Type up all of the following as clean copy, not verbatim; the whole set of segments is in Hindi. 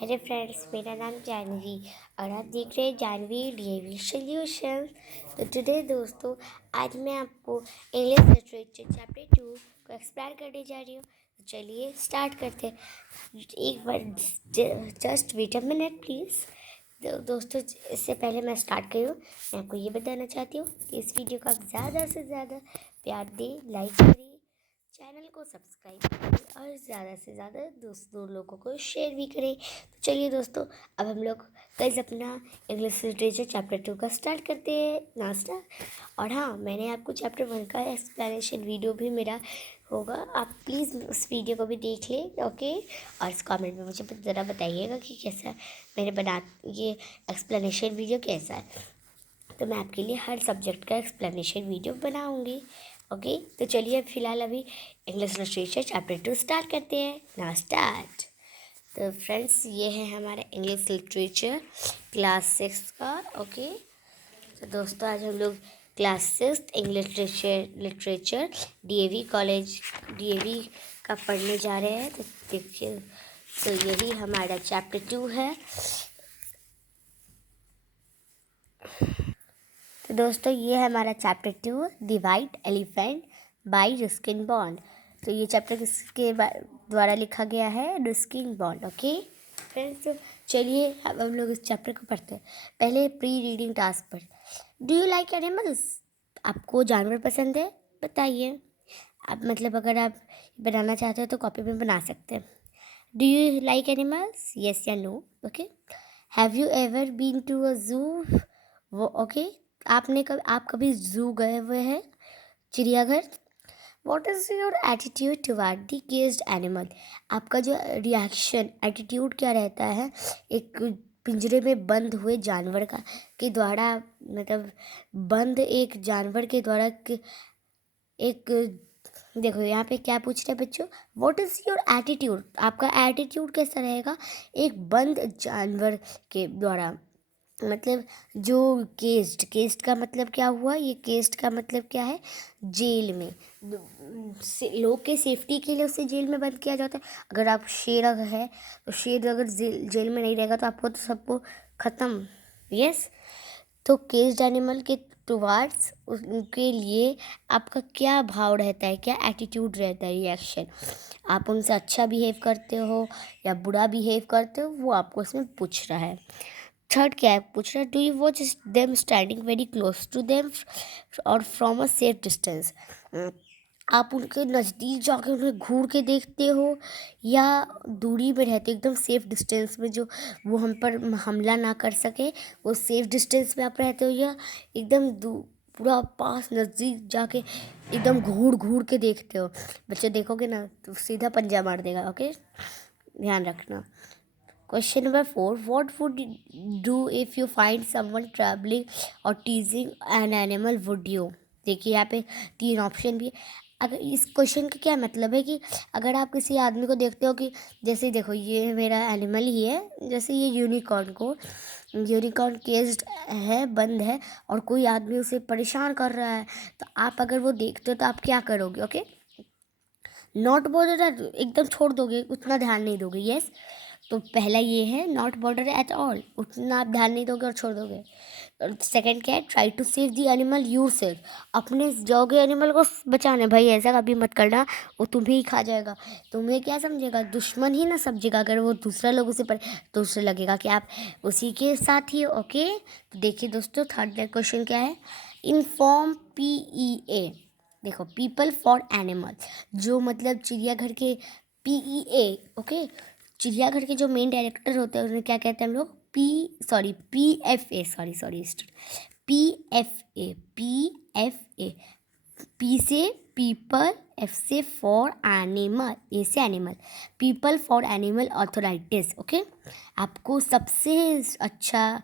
हेलो फ्रेंड्स, मेरा नाम जानवी और आप देख रहे हैं जानवी डीएवी सॉल्यूशन। तो टुडे दोस्तों, आज मैं आपको इंग्लिश लिटरेचर चैप्टर 2 को एक्सप्लेन करने जा रही हूँ। तो चलिए स्टार्ट करते हैं। एक बार just wait a minute please. तो दोस्तों, इससे पहले मैं स्टार्ट करूँ, मैं आपको ये बताना चाहती हूँ कि इस वीडियो को आप ज़्यादा से ज़्यादा प्यार दें, लाइक करें, चैनल को सब्सक्राइब करें और ज़्यादा से ज़्यादा दोस्तों लोगों को शेयर भी करें। तो चलिए दोस्तों, अब हम लोग कल अपना इंग्लिश लिटरेचर चैप्टर 2 का स्टार्ट करते हैं नाश्ता। और हाँ, मैंने आपको चैप्टर 1 का एक्सप्लेनेशन वीडियो भी मेरा होगा, आप प्लीज़ उस वीडियो को भी देख लें, ओके। और इस कमेंट में मुझे ज़रा बताइएगा कि कैसा मेरे बना ये एक्सप्लेनेशन वीडियो कैसा है। तो मैं आपके लिए हर सब्जेक्ट का एक्सप्लेनेशन वीडियो बनाऊंगी, ओके। तो चलिए फिलहाल अभी इंग्लिश लिटरेचर चैप्टर 2 स्टार्ट करते हैं। Now start. तो फ्रेंड्स, ये है हमारा इंग्लिश लिटरेचर क्लास 6 का, ओके। तो दोस्तों, आज हम लोग class 6 English literature DAV college DAV का पढ़ने जा रहे हैं। तो देखिए, तो यही हमारा चैप्टर 2 है। तो दोस्तों, ये है हमारा chapter 2, the white elephant bye Ruskin bond. तो ये चैप्टर किसके द्वारा लिखा गया है? Ruskin bond, okay friends. तो चलिए अब हम लोग इस चैप्टर को पढ़ते हैं। पहले प्री रीडिंग टास्क पर। Do you like animals? आपको जानवर पसंद है? बताइए। आप मतलब अगर आप बनाना चाहते हो तो कॉपी में बना सकते हैं। Do you like animals? Yes या no, okay. Have you ever been to a zoo? वो ओके। आप कभी जू गए हुए हैं, चिड़ियाघर? What is your attitude toward the caged animal? आपका जो रिएक्शन एटीट्यूड क्या रहता है एक पिंजरे में बंद हुए जानवर का के द्वारा, मतलब बंद एक जानवर के द्वारा एक देखो यहाँ पे क्या पूछ रहे हैं बच्चों, व्हाट इज़ योर एटीट्यूड? आपका एटीट्यूड कैसा रहेगा एक बंद जानवर के द्वारा? मतलब जो केस्ड का मतलब क्या हुआ? ये केस्ड का मतलब क्या है? जेल में लोग के सेफ्टी के लिए उसे जेल में बंद किया जाता है। अगर आप शेर है तो शेर अगर जेल में नहीं रहेगा तो आपको तो सबको ख़त्म। यस। तो केस्ड एनिमल के टुवार्ड्स उनके लिए आपका क्या भाव रहता है, क्या एटीट्यूड रहता है, रिएक्शन? आप उनसे अच्छा बिहेव करते हो या बुरा बिहेव करते हो, वो आपको इसमें पूछ रहा है। थर्ड क्या है पूछ रहा है, do you watch them standing very close to them और फ्रॉम अ सेफ डिस्टेंस? आप उनके नज़दीक जाके उन्हें घूर के देखते हो या दूरी में रहते एकदम सेफ डिस्टेंस में, जो वो हम पर हमला ना कर सके, वो सेफ डिस्टेंस में आप रहते हो, या एकदम पूरा पास नज़दीक जाके एकदम घूर घूर के देखते हो? बच्चे देखोगे ना तो सीधा पंजा मार देगा, ओके, ध्यान रखना। Question number 4. What would you do if you find someone troubling or teasing an animal? Would you? देखिए यहाँ पे 3 ऑप्शन भी है। अगर इस क्वेश्चन का क्या मतलब है कि अगर आप किसी आदमी को देखते हो कि जैसे देखो ये मेरा एनिमल ही है, जैसे ये यूनिकॉर्न केस्ड है, बंद है, और कोई आदमी उसे परेशान कर रहा है, तो आप अगर वो देखते हो तो आप क्या करोगे? ओके, नॉट बॉदर, एकदम छोड़ दोगे, उतना ध्यान नहीं दोगे। यस। तो पहला ये है नॉट बॉर्डर एट ऑल, उतना आप ध्यान नहीं दोगे और छोड़ दोगे। और सेकंड क्या है, try to save the animal yourself, अपने जाओगे एनिमल को बचाने। भाई ऐसा कभी मत करना, वो तुम्हें ही खा जाएगा। तुम्हें क्या समझेगा? दुश्मन ही ना समझेगा। अगर वो दूसरा लोग उसे तो उसे लगेगा कि आप उसी के साथ ही। ओके, तो देखिए दोस्तों, थर्ड क्वेश्चन क्या है, इनफॉर्म PEA। देखो, पीपल फॉर एनिमल, जो मतलब चिड़ियाघर के PEA, ओके, चिड़ियाघर के जो मेन डायरेक्टर होते हैं उन्हें क्या कहते हैं हम लोग? PFA, sorry PFA। P से पीपल, F से फॉर एनिमल, A से animal, people for animal authorities, okay. आपको सबसे अच्छा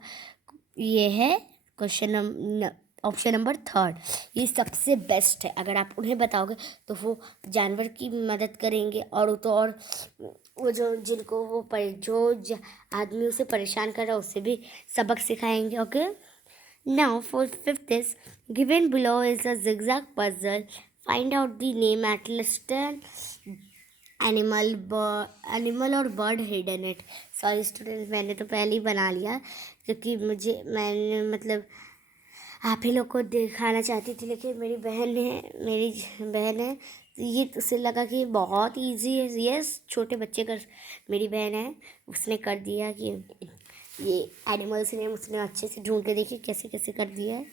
ये है क्वेश्चन ऑप्शन नंबर थर्ड, ये सबसे बेस्ट है। अगर आप उन्हें बताओगे तो वो जानवर की मदद करेंगे, और तो और वो जो जिनको वो आदमी उसे परेशान कर रहा है उसे भी सबक सिखाएंगे, okay. Now for fifth is given below is a zigzag puzzle, find out the name at listen animal और bird hidden it. Sorry student, मैंने तो पहले ही बना लिया क्योंकि मैंने मतलब आप ही लोग को दिखाना चाहती थी, लेकिन मेरी बहन है तो ये उसे लगा कि बहुत इजी है। यस, छोटे बच्चे का, मेरी बहन है, उसने कर दिया कि ये एनिमल्स नेम उसने अच्छे से ढूंढ के देखी कैसे कैसे कर दिया है।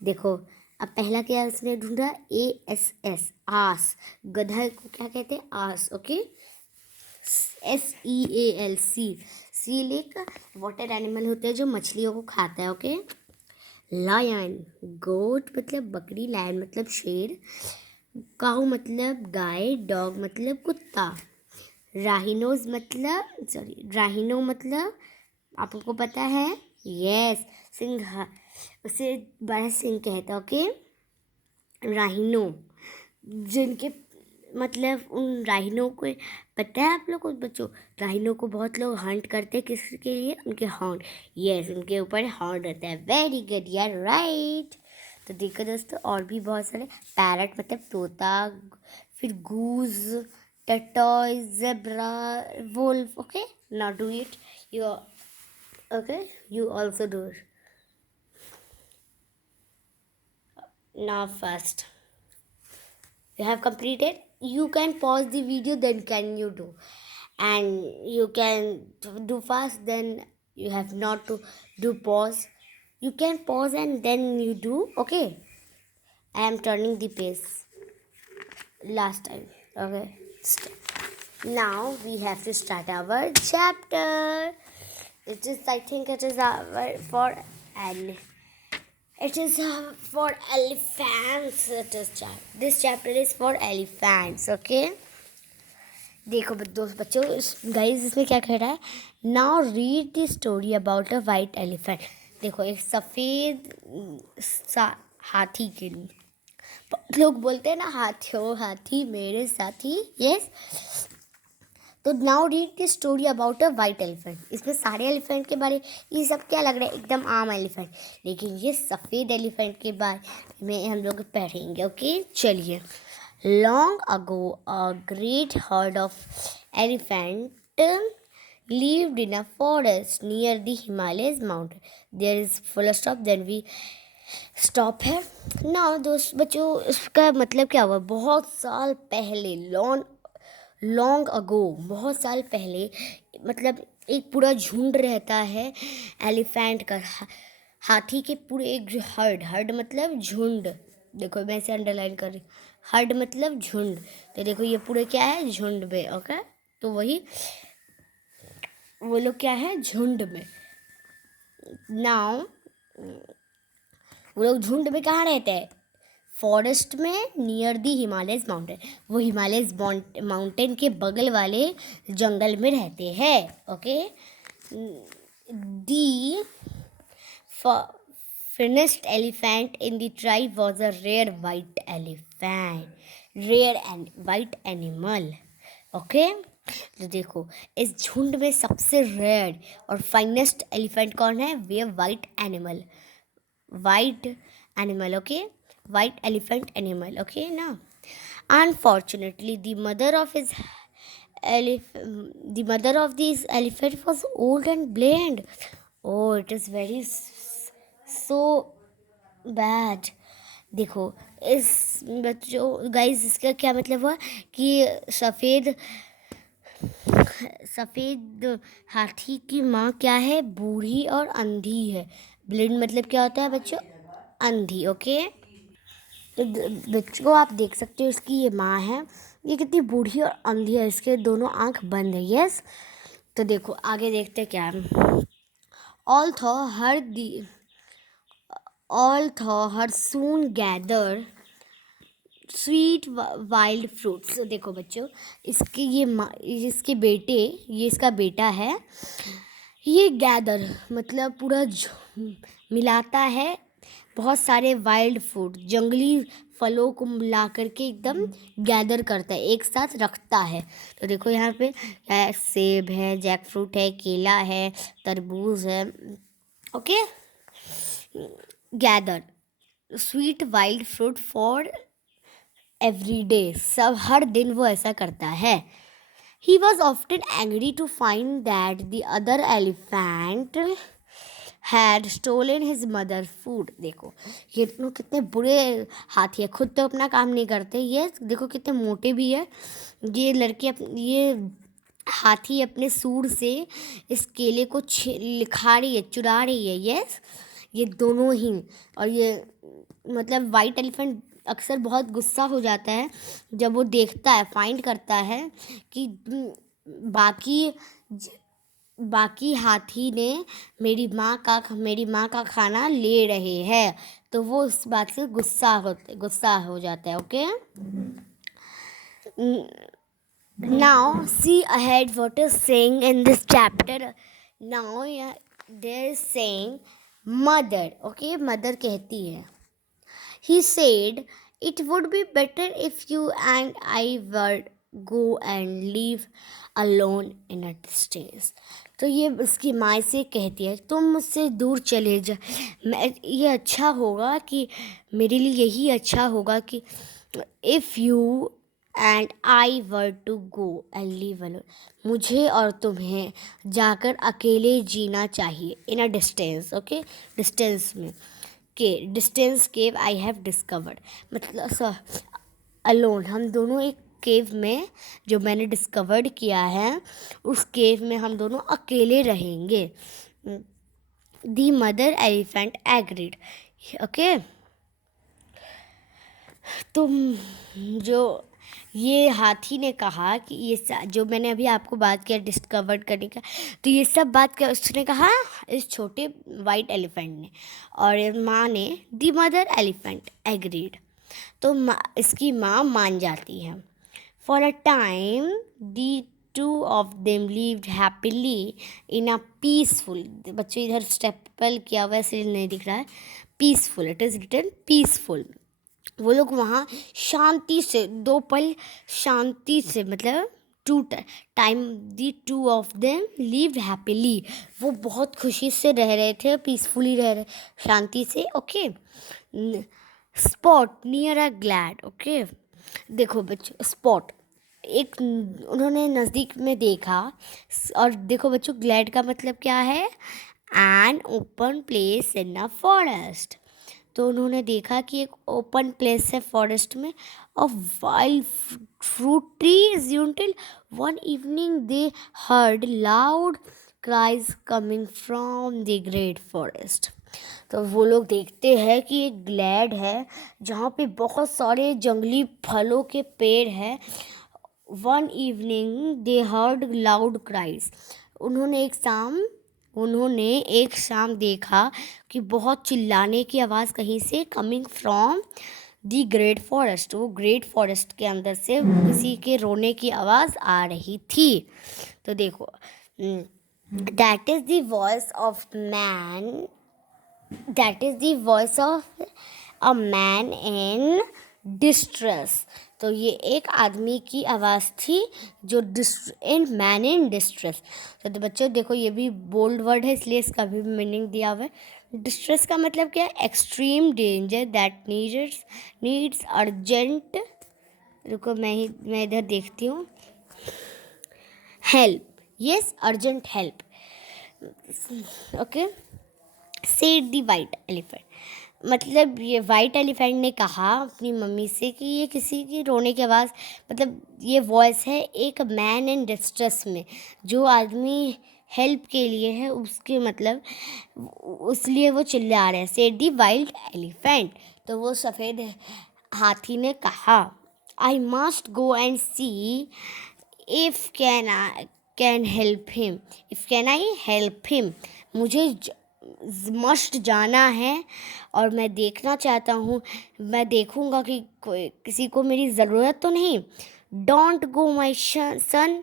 देखो अब पहला क्या उसने ढूंढा, ASS, आस। गधा को क्या कहते हैं, आस। ओके, SEAL, सील एक वाटर एनिमल होता है जो मछलियों को खाता है। ओके, लायन, गोट मतलब बकरी, लायन मतलब शेर, काऊ मतलब गाय, डॉग मतलब कुत्ता, राहिनो मतलब आपको पता है, यस, सिंह, उसे बड़ा सिंह कहता है। ओके, राहिनो, जिनके मतलब उन राहिनो को पता है आप लोग को बच्चों, राहिनो को बहुत लोग हंट करते हैं किसके लिए, उनके हॉर्न। यस, उनके ऊपर हॉर्न रहता है। वेरी गुड यार, राइट। तो देखो दोस्तों, और भी बहुत सारे, पैरट मतलब तोता, फिर goose, tortoise, zebra, wolf. Okay, now do it you. Okay, you also do it. Now first, you have completed. You can pause the video, then can you do, and you can do fast. Then you have not to do pause. You can pause and then you do. Okay, I am turning the pace. Last time. Okay. Now we have to start our chapter. I think it is our for an. It is for elephants. This chapter is for elephants. Okay. देखो बच्चों, गाइस इसमें क्या कह रहा है, now read the story about a white elephant. देखो एक सफ़ेद हाथी के लिए, लोग बोलते हैं ना, हाथी मेरे साथी। यस, तो now read the story about a white elephant. इसमें सारे एलिफेंट के बारे, ये सब क्या लग रहा है, एकदम आम एलिफेंट, लेकिन ये सफ़ेद एलिफेंट के बारे में हम लोग पढ़ेंगे। ओके, चलिए। Long ago a great heard of elephant lived in a forest near the Himalayas mountain. There is full stop, then we stop है ना। दोस्त बच्चों, इसका मतलब क्या हुआ, बहुत साल पहले, लॉन्ग अगो, बहुत साल पहले, मतलब एक पूरा झुंड रहता है एलिफेंट का, हाथी के पूरे एक हर्ड मतलब झुंड। देखो मैं इसे अंडरलाइन कर रही हूँ, हर्ड मतलब झुंड। तो देखो ये पूरे क्या है, झुंड में। ओके, तो वही वो लोग क्या है, झुंड में। नाउ वो लोग झुंड में कहाँ रहते हैं, फॉरेस्ट में, नियर दी हिमालयस माउंटेन। वो हिमालयस माउंटेन के बगल वाले जंगल में रहते हैं। Okay, the finished elephant in the tribe was a rare white animal. Okay, तो देखो इस झुंड में सबसे रेयर और फाइनेस्ट एलिफेंट कौन है, वे white animal, okay, white elephant animal. Okay, now unfortunately the mother of this elephant was old and blind. Oh, it is very so bad. देखो इस बच्चों, गाइस इसका क्या मतलब हुआ कि सफ़ेद हाथी की माँ क्या है, बूढ़ी और अंधी है। ब्लिंड मतलब क्या होता है बच्चों, अंधी। ओके, तो बच्चों आप देख सकते हो इसकी ये माँ है, ये कितनी बूढ़ी और अंधी है, इसके दोनों आँख बंद है। यस, तो देखो आगे देखते क्या है। ऑल थॉ हर सून गैदर स्वीट वाइल्ड फ्रूट्स। देखो बच्चों, इसके बेटे, ये इसका बेटा है, ये गैदर मतलब पूरा मिलाता है बहुत सारे वाइल्ड फ्रूट, जंगली फलों को मिला करके एकदम गैदर करता है, एक साथ रखता है। तो देखो यहाँ पे सेब है, जैक फ्रूट है, केला है, तरबूज है। Okay, gather sweet wild fruit for every day, सब हर दिन वो ऐसा करता है। He was often angry to find that the other elephant had stolen his mother's food. देखो ये लोग कितने बुरे हाथी है, खुद तो अपना काम नहीं करते, ये देखो कितने मोटे भी है। ये लड़के ये हाथी अपने सूंड से इस केले को खा रही है, चुरा रही है। यस, ये दोनों ही। और ये मतलब वाइट एलिफेंट अक्सर बहुत गुस्सा हो जाता है जब वो देखता है, फाइंड करता है कि बाकी हाथी ने मेरी माँ का खाना ले रहे हैं, तो वो उस बात से गुस्सा हो जाता है। Okay, now see ahead what is saying in this chapter. Now there is saying mother. Okay, mother कहती है, he said it would be better if you and I were go and live alone in a distance. तो ये उसकी माँ से कहती है, तुम मुझसे दूर चले जा, ये अच्छा होगा कि मेरे लिए यही अच्छा होगा कि if you and I were to go and live alone, मुझे और तुम्हें जाकर अकेले जीना चाहिए in a distance. Okay, distance में distance cave I have discovered, मतलब अलोन, हम दोनों एक केव में जो मैंने डिस्कवर्ड किया है उस केव में हम दोनों अकेले रहेंगे। दी मदर एलिफेंट एग्रीड। ओके, तुम जो ये हाथी ने कहा कि ये जो मैंने अभी आपको बात किया डिस्कवर्ड करने का, तो ये सब बात क्या उसने कहा इस छोटे वाइट एलिफेंट ने, और माँ ने दी मदर एलिफेंट एग्रीड, तो इसकी माँ मान जाती है। For a time the two of them lived happily in a peaceful, बच्चों इधर स्टेपल किया हुआ है नहीं दिख रहा है, peaceful, it is written peaceful. वो लोग वहाँ शांति से 2 पल शांति से, मतलब the two of them lived happily, वो बहुत खुशी से रह रहे थे, पीसफुली रह रहे, शांति से। Okay, spot near a glad. Okay, देखो बच्चों, स्पॉट एक उन्होंने नज़दीक में देखा, और देखो बच्चों ग्लैड का मतलब क्या है, an open place in a forest. तो उन्होंने देखा कि एक ओपन प्लेस है फॉरेस्ट में, और wild fruit trees, until one evening they heard loud cries coming from the great forest. तो वो लोग देखते हैं कि एक ग्लैड है जहाँ पे बहुत सारे जंगली फलों के पेड़ हैं। One evening they heard loud cries, उन्होंने एक शाम देखा कि बहुत चिल्लाने की आवाज़ कहीं से coming from the great forest, वो ग्रेट फॉरेस्ट के अंदर से किसी के रोने की आवाज़ आ रही थी। तो देखो, that is the voice of man, that is the voice of a man in distress. तो ये एक आदमी की आवाज़ थी जो मैन इन डिस्ट्रेस। तो बच्चों देखो ये भी बोल्ड वर्ड है, इसलिए इसका भी मीनिंग दिया हुआ है। डिस्ट्रेस का मतलब क्या है, extreme danger that needs urgent, रुको मैं इधर देखती हूँ, help, yes urgent help. Okay, said the white elephant, मतलब ये वाइट एलिफेंट ने कहा अपनी मम्मी से कि ये किसी की रोने की आवाज़, मतलब ये वॉइस है एक मैन इन डिस्ट्रेस में, जो आदमी हेल्प के लिए है उसके, मतलब उसलिए वो चिल्ला रहे हैं। सेड द वाइल्ड एलिफेंट, तो वो सफ़ेद हाथी ने कहा, I must go and C if can help him, if can I help him, मुझे मस्ट जाना है और मैं देखना चाहता हूँ, मैं देखूँगा कि किसी को मेरी ज़रूरत तो नहीं। डोंट गो माई सन,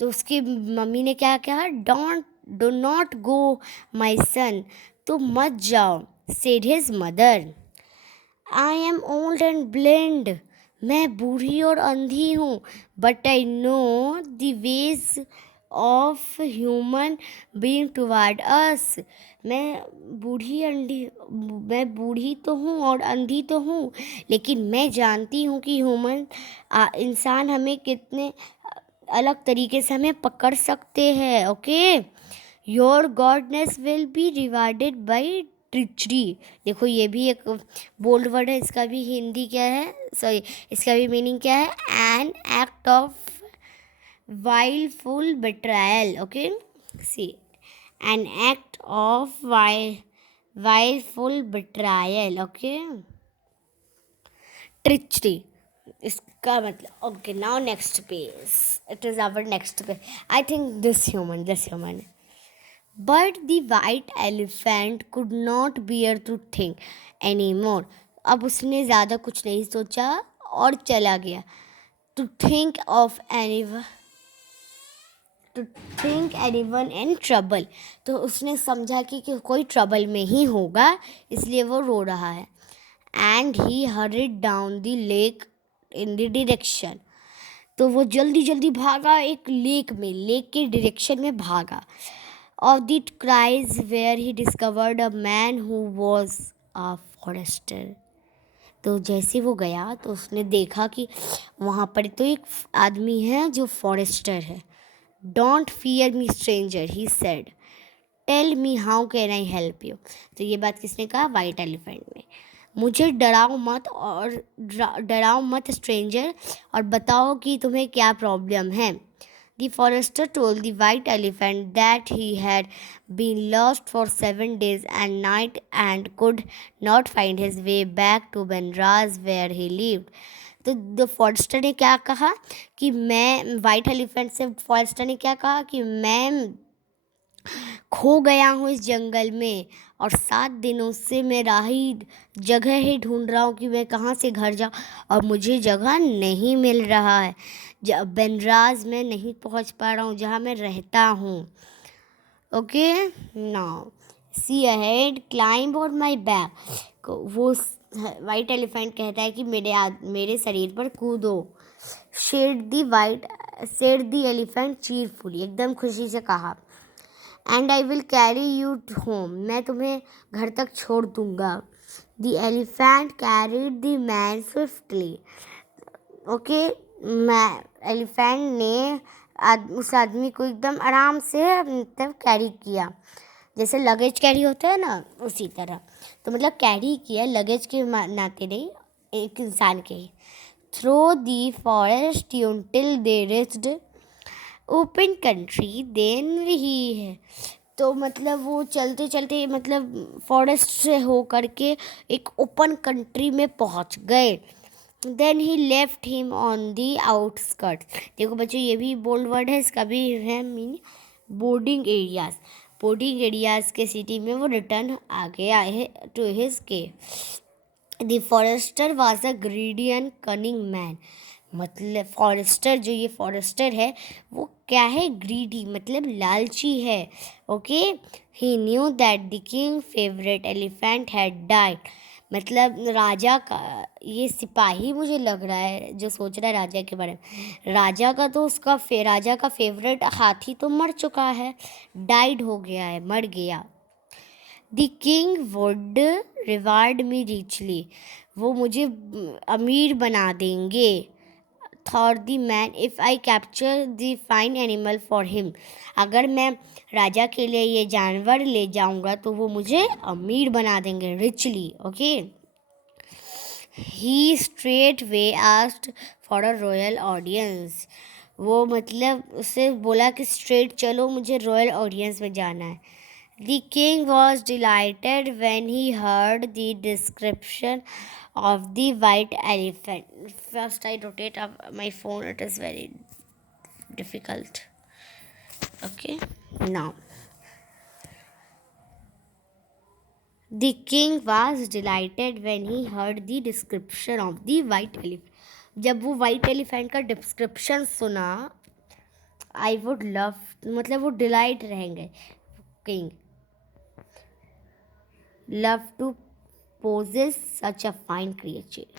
तो उसकी मम्मी ने क्या कहा, डो नॉट गो माई सन, तो मत जाओ। Said his mother, I am old and blind, मैं बूढ़ी और अंधी हूँ, but I know the ways of human being toward us, मैं बूढ़ी तो हूँ और अंधी तो हूँ, लेकिन मैं जानती हूँ कि इंसान हमें कितने अलग तरीके से हमें पकड़ सकते हैं. Okay, your goodness will be rewarded by treachery. देखो ये भी एक बोल्ड वर्ड है. इसका भी हिंदी क्या है, सॉरी, इसका भी मीनिंग क्या है? An act of wilful betrayal. Okay, see, an act of willful betrayal. Okay, treachery. इसका मतलब. Okay, now next page. It is our next page. I think this human. But the white elephant could not bear to think anymore. अब उसने ज़्यादा कुछ नहीं सोचा और चला गया. To think of anyone in trouble. तो उसने समझा कि कोई ट्रबल में ही होगा, इसलिए वो रो रहा है. And he hurried down the lake in the direction. तो वो जल्दी जल्दी भागा एक लेक के डायरेक्शन में भागा. Of the cries where he discovered a man who was a forester. तो जैसे वो गया तो उसने देखा कि वहाँ पर तो एक आदमी है जो फॉरेस्टर है. Don't fear me stranger, he said. Tell me how can I help you. तो ये बात किसने कहा? वाइट एलिफेंट ने. मुझे डराओ मत स्ट्रेंजर, और बताओ कि तुम्हें क्या प्रॉब्लम है. The forester told the white elephant that he had been lost for 7 days and nights and could not find his way back to Benraz where he lived. तो द फॉरेस्टर ने क्या कहा कि मैं वाइट एलिफेंट से फॉरेस्टर ने क्या कहा कि मैं खो गया हूँ इस जंगल में और 7 दिनों से मैं जगह ही ढूंढ रहा हूँ कि मैं कहाँ से घर जाऊँ, और मुझे जगह नहीं मिल रहा है. बेनराज में नहीं पहुँच पा रहा हूँ जहाँ मैं रहता हूँ. Okay, now see ahead, climb on my back. वो वाइट एलिफेंट कहता है कि मेरे शरीर पर कूदो. Said the elephant cheerfully. एकदम खुशी से कहा. And I will carry you home. मैं तुम्हें घर तक छोड़ दूंगा. The elephant carried the man swiftly. Okay, elephant ने उस आदमी को एकदम आराम से मतलब कैरी किया, जैसे लगेज कैरी होता है ना, उसी तरह. तो मतलब कैरी किया लगेज के नाते नहीं, एक इंसान के ही. Through the forest till they reached open country then he है. तो मतलब वो चलते चलते मतलब फॉरेस्ट से हो करके एक ओपन कंट्री में पहुंच गए. Then he left him on the outskirt. देखो बच्चों ये भी बोल्ड वर्ड है, इसका भी है मीन बोर्डिंग एरियाज के सिटी में वो रिटर्न आ गया है to his cave. The forester was a greedy and cunning man. मतलब फॉरेस्टर, जो ये फॉरेस्टर है वो क्या है? ग्रीडी, मतलब लालची है. Okay, he knew that the king favourite elephant had died. मतलब राजा का ये सिपाही मुझे लग रहा है जो सोच रहा है राजा के बारे में. राजा का तो राजा का फेवरेट हाथी तो मर चुका है, डाइड हो गया है, मर गया. The king would reward me richly. वो मुझे अमीर बना देंगे. Thought the man if I capture the fine animal for him. अगर मैं राजा के लिए ये जानवर ले जाऊंगा तो वो मुझे अमीर बना देंगे, richly. Okay, he straight way asked for a royal audience. वो मतलब उससे बोला कि स्ट्रेट चलो, मुझे रॉयल ऑडियंस में जाना है. The king was delighted when he heard the description of the white elephant. First, I rotate up my phone. It is very difficult. Okay, now. The king was delighted when he heard the description of the white elephant. जब वो white elephant का description सुना, I would love, मतलब वो delight रहेंगे. King love to possess such a fine creature.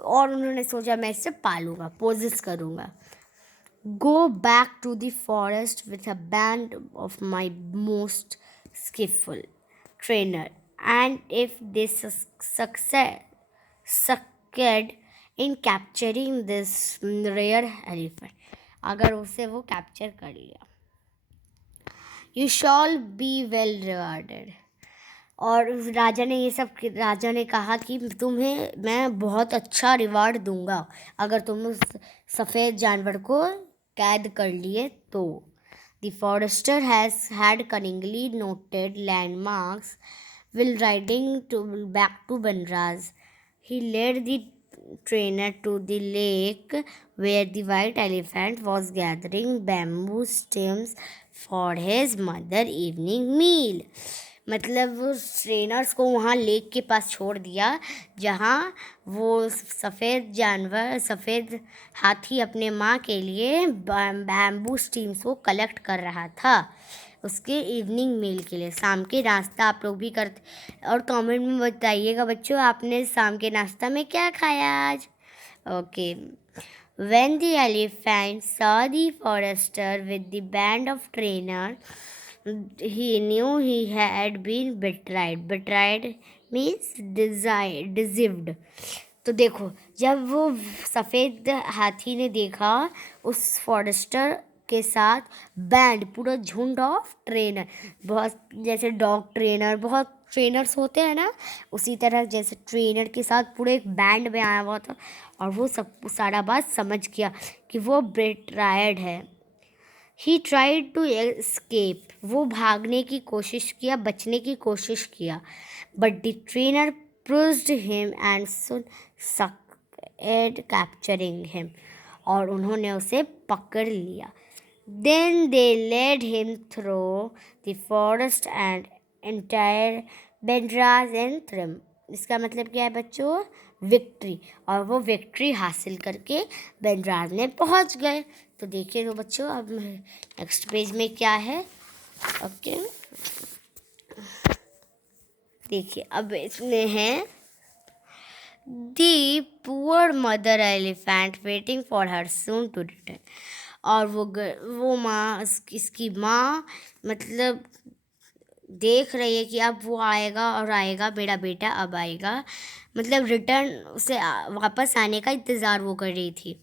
और उन्होंने सोचा मैं इसे पालूंगा, पोजेस करूंगा. Go back to the forest with a band of my most skillful trainer, and if they succeed in capturing this rare elephant, अगर उसे वो कैप्चर कर लिया। You shawl be well rewarded. और राजा ने कहा कि तुम्हें मैं बहुत अच्छा रिवार्ड दूंगा अगर तुम उस सफ़ेद जानवर को कैद कर लिए तो। The forester had cunningly noted landmarks while riding back to Banraj. He led the trainer to the lake where the white elephant was gathering bamboo stems for his mother evening meal. मतलब वो ट्रेनर्स को वहाँ लेक के पास छोड़ दिया जहाँ वो सफ़ेद हाथी अपने माँ के लिए बैम्बू स्टीम्स को कलेक्ट कर रहा था उसके इवनिंग मील के लिए, शाम के नाश्ता। आप लोग भी करते और कमेंट में बताइएगा बच्चों आपने शाम के नाश्ता में क्या खाया आज। Okay. When the elephant saw the forester with the band of trainers, he knew he had been betrayed. Betrayed means deceived. तो देखो जब वो सफ़ेद हाथी ने देखा उस फॉरेस्टर के साथ बैंड पूरा झुंड ऑफ ट्रेनर, बहुत जैसे डॉग ट्रेनर बहुत ट्रेनर्स होते हैं ना, उसी तरह जैसे ट्रेनर के साथ पूरे एक बैंड में आया हुआ था और वो सब सारा बात समझ गया कि वो बेट्रायड है। ही ट्राइड टू एस्केप, वो भागने की कोशिश किया, बचने की कोशिश किया, but the trainer pushed him and soon succeeded capturing him, और उन्होंने उसे पकड़ लिया। Then they led him through the forest and entire बेंड्राज एंड थ्रिम। इसका मतलब क्या है बच्चों? विक्ट्री। और वो विक्ट्री हासिल करके बेंड्राज में पहुंच गए। तो देखिए तो बच्चों अब नेक्स्ट पेज में क्या है। ओके देखिए अब इसमें है the poor mother elephant waiting for her son to return. और वो माँ इसकी माँ मतलब देख रही है कि अब वो आएगा और आएगा, मेरा बेटा अब आएगा, मतलब रिटर्न उसे वापस आने का इंतज़ार वो कर रही थी।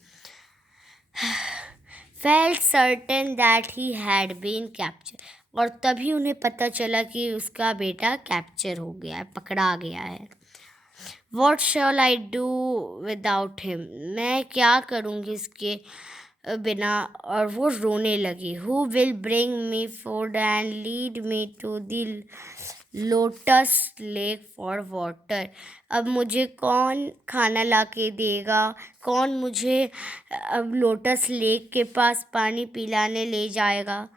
Felt certain that he had been capture, और तभी उन्हें पता चला कि उसका बेटा कैप्चर हो गया है, पकड़ा गया है। What shall I do without him, मैं क्या करूँगी इसके बिना। और वो रोने लगी। Who will bring me food and lead me to the lotus lake for water, अब मुझे कौन खाना ला के देगा, कौन मुझे अब लोटस लेक के पास पानी पिलाने ले जाएगा।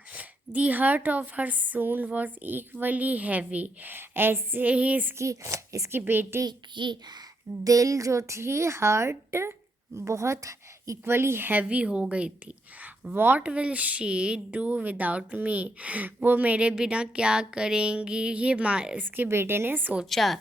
The heart of her son was equally heavy, ऐसे ही इसकी बेटी की दिल जो थी हार्ट बहुत इक्वली हैवी हो गई थी। What will she do without me, वो मेरे बिना क्या करेंगी, ये इसके बेटे ने सोचा।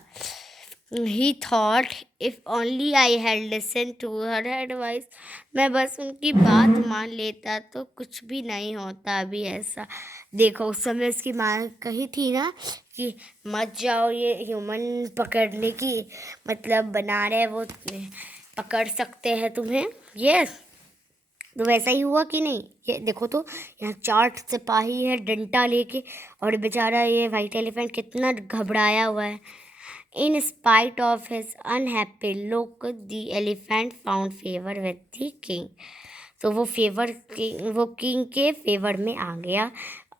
He thought if only I had listen to her advice, मैं बस उनकी बात मान लेता तो कुछ भी नहीं होता अभी ऐसा। देखो उस समय उसकी माँ कही थी ना कि मत जाओ, ये ह्यूमन पकड़ने की मतलब बना रहे, वो पकड़ सकते हैं तुम्हें। ये तो वैसा ही हुआ कि नहीं। ये देखो तो यहाँ 4 सिपाही है डंडा लेके, और बेचारा ये वाइट एलिफेंट कितना घबराया हुआ है। In spite of his unhappy look, the elephant found favor with the king. तो वो किंग के फेवर में आ गया।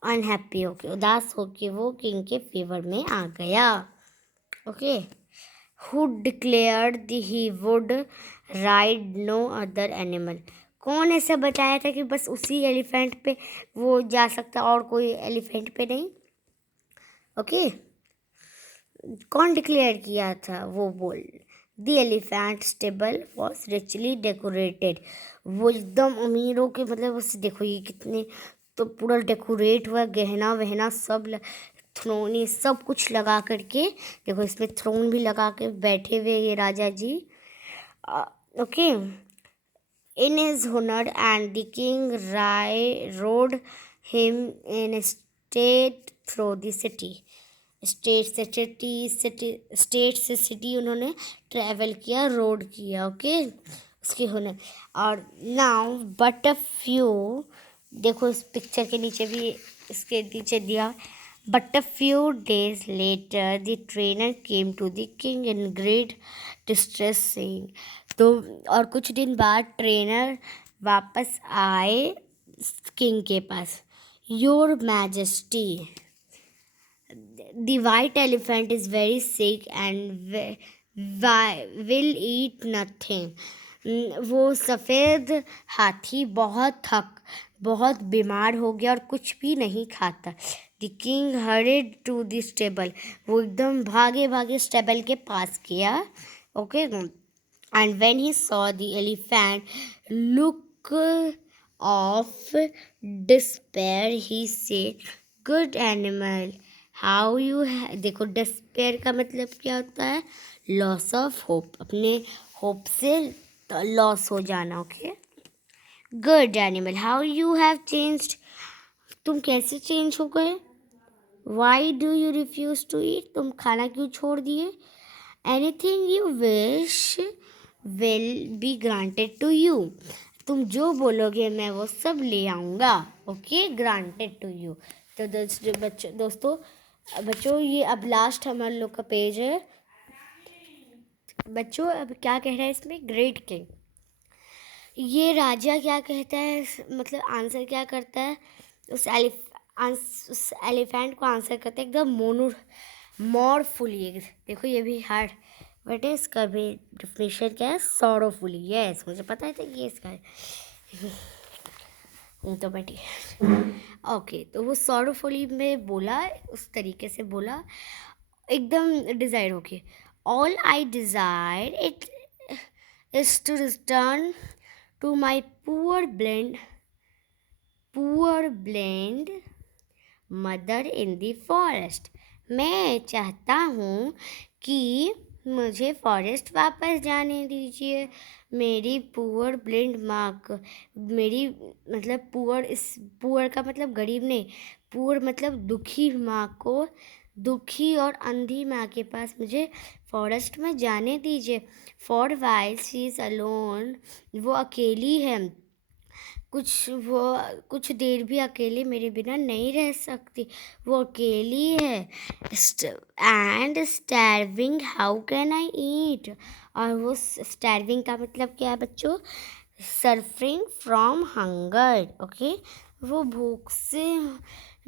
अनहैप्पी होके, उदास होके वो किंग के फेवर में आ गया। Okay. Who declared he would ride no other animal, कौन ऐसा बताया था कि बस उसी एलिफेंट पे वो जा सकता और कोई एलिफेंट पे नहीं। ओके कौन डिक्लेयर किया था वो बोल। The elephant stable was richly decorated, वो एकदम अमीरों के मतलब उससे देखो ये कितने तो पूरा डेकोरेट हुआ, गहना वहना सब थ्रोन सब कुछ लगा करके, देखो इसमें थ्रोन भी लगा के बैठे हुए ये राजा जी। ओके इन हिज हुनर and the king road him in state through the city, state से सिटी उन्होंने ट्रैवल किया, रोड किया। ओके उसके होने। और नाउ बट अ फ्यू, देखो इस पिक्चर के नीचे भी, इसके नीचे दिया, but a few days later the trainer came to the king in great distress saying. तो और कुछ दिन बाद ट्रेनर वापस आए किंग के पास। Your majesty, the white elephant is very sick and will eat nothing. वो सफ़ेद हाथी बहुत बीमार हो गया और कुछ भी नहीं खाता। The king hurried to the stable, वो एकदम भागे भागे स्टेबल के पास गया। Okay, and when he saw the elephant look of despair he said, good animal, how you है। देखो डिस्पेयर का मतलब क्या होता है? लॉस ऑफ होप, अपने होप से लॉस हो जाना। Okay, good animal, how you have changed, तुम कैसे चेंज हो गए। Why do you refuse to eat, तुम खाना क्यों छोड़ दिए। Anything you wish will be granted to you, तुम जो बोलोगे मैं वो सब ले आऊँगा। Okay, granted to you. तो बच्चों ये अब लास्ट हमारे लोग का पेज है। बच्चों अब क्या कह रहा है इसमें? ग्रेट किंग, ये राजा क्या कहता है, मतलब आंसर क्या करता है? उस एलिफेंट को आंसर करता है एकदम मोरफुली। देखो ये भी हार्ड बट इसका भी डेफिनेशन क्या है? सॉरोफुली। यस, मुझे पता है था ये इसका है। तो मैं ओके, तो वो सॉरोफुली में बोला, उस तरीके से बोला एकदम डिज़ायर होके। All I desire it is to return to my poor blind mother in the forest, मैं चाहता हूँ कि मुझे फॉरेस्ट वापस जाने दीजिए। मेरी पुअर ब्लेंड माँ को, मेरी मतलब पुअर का मतलब गरीब नहीं, पुअर मतलब दुखी माँ को, दुखी और अंधी माँ के पास मुझे फॉरेस्ट में जाने दीजिए। For while she is alone, वो अकेली है, कुछ देर भी अकेले मेरे बिना नहीं रह सकती, वो अकेली है। And starving, how can I eat, और वो स्टार्विंग का मतलब क्या है बच्चों? Suffering from hunger. ओके, वो भूख से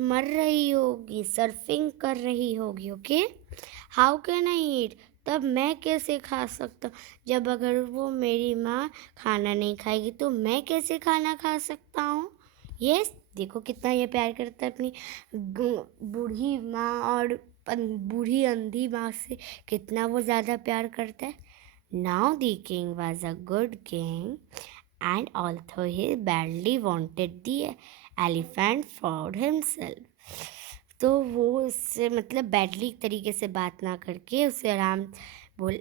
मर रही होगी, सर्फिंग कर रही होगी। ओके, हाउ कैन आई ईट, तब मैं कैसे खा सकता, जब अगर वो मेरी माँ खाना नहीं खाएगी तो मैं कैसे खाना खा सकता हूँ। यस, देखो कितना ये प्यार करता है अपनी बूढ़ी माँ, और बूढ़ी अंधी माँ से कितना वो ज़्यादा प्यार करता है। Now the king was a good king and although he badly wanted the elephant for himself, तो वो उससे मतलब बैडली तरीके से बात ना करके उसे आराम बोल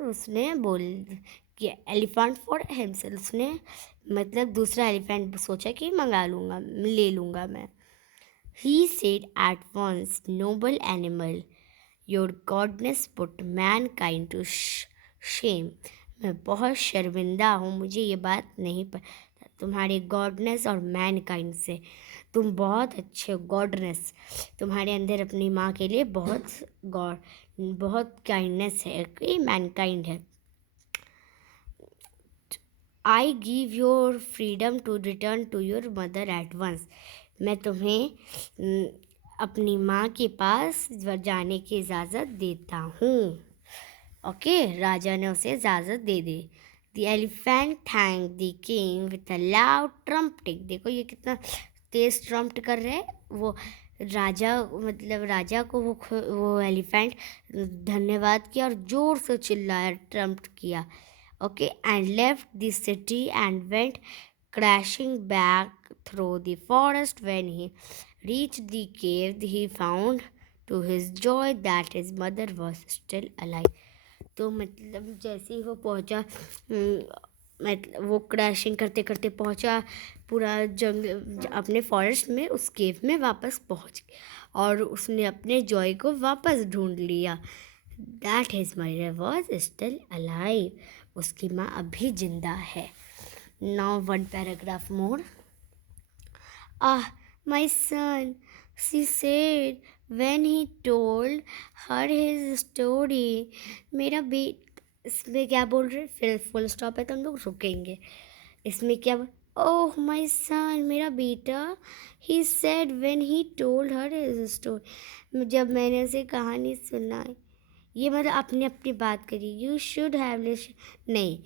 उसने बोल कि एलिफेंट फॉर हिमसेल्फ, उसने मतलब दूसरा एलिफेंट सोचा कि मंगा लूँगा, ले लूँगा मैं। He said at once, noble animal, your goodness put mankind to shame, मैं बहुत शर्मिंदा हूँ, मुझे ये बात नहीं पता, तुम्हारे गॉडनेस और मैन काइंड से, तुम बहुत अच्छे हो। गॉडनेस, तुम्हारे अंदर अपनी माँ के लिए बहुत काइंडनेस है, कि मैनकाइंड है। I give your freedom to return to your mother at once, मैं तुम्हें अपनी माँ के पास जाने की इजाज़त देता हूँ। ओके, राजा ने उसे इजाज़त दे दी। The elephant thank the king with a loud trumpeting, देखो ये कितना तेज ट्रम्प्ट कर रहे हैं। वो राजा को वो एलिफेंट धन्यवाद किया और ज़ोर से चिल्लाया, ट्रम्प्ट किया। Okay, and left the city and went crashing back through the forest. When he reached the cave he found to his joy that his mother was still alive, तो मतलब जैसे ही वो पहुंचा, मतलब वो क्रैशिंग करते करते पहुंचा पूरा जंगल अपने फॉरेस्ट में, उस केव में वापस पहुंच गया और उसने अपने जॉय को वापस ढूंढ लिया। That his mother was still alive, उसकी माँ अभी जिंदा है। Now one paragraph more. My son, she said when he told her his story. मेरा इसमें क्या बोल रहे, फिर फुल स्टॉप है तो हम लोग रुकेंगे। इसमें क्या, ओह माई सन, मेरा बेटा, he said when he told her his story, जब मैंने उसे कहानी सुनाई। ये मतलब अपनी अपनी बात करी। यू शुड हैव लिसन, नहीं,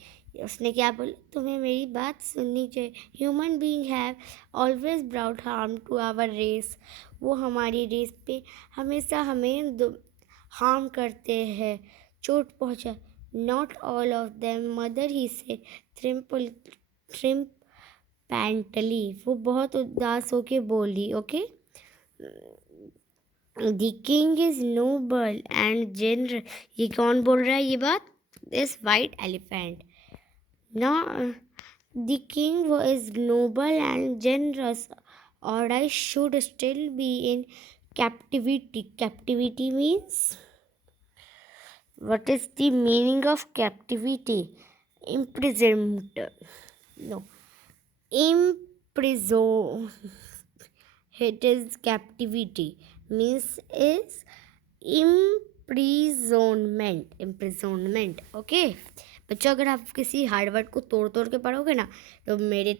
उसने क्या बोला, तुम्हें मेरी बात सुननी चाहिए। Human being have always brought harm to our race, वो हमारी रेस पे हमेशा हमें हार्म करते हैं, चोट पहुँचा। Not all of them mother, he said triumphantly, वो बहुत उदास होके बोली। Okay, the king is noble and general, ये कौन बोल रहा है ये बात, दिस वाइट एलिफेंट। ना, the king is noble and generous, और I should still be in captivity. Captivity means, what is the meaning of captivity? Imprisoned. No. Imprison. It is captivity. Means is imprisonment. Imprisonment. Okay. बच्चों, अगर आप किसी हार्ड वर्ड को तोड़ तोड़ के पढ़ोगे ना तो मेरे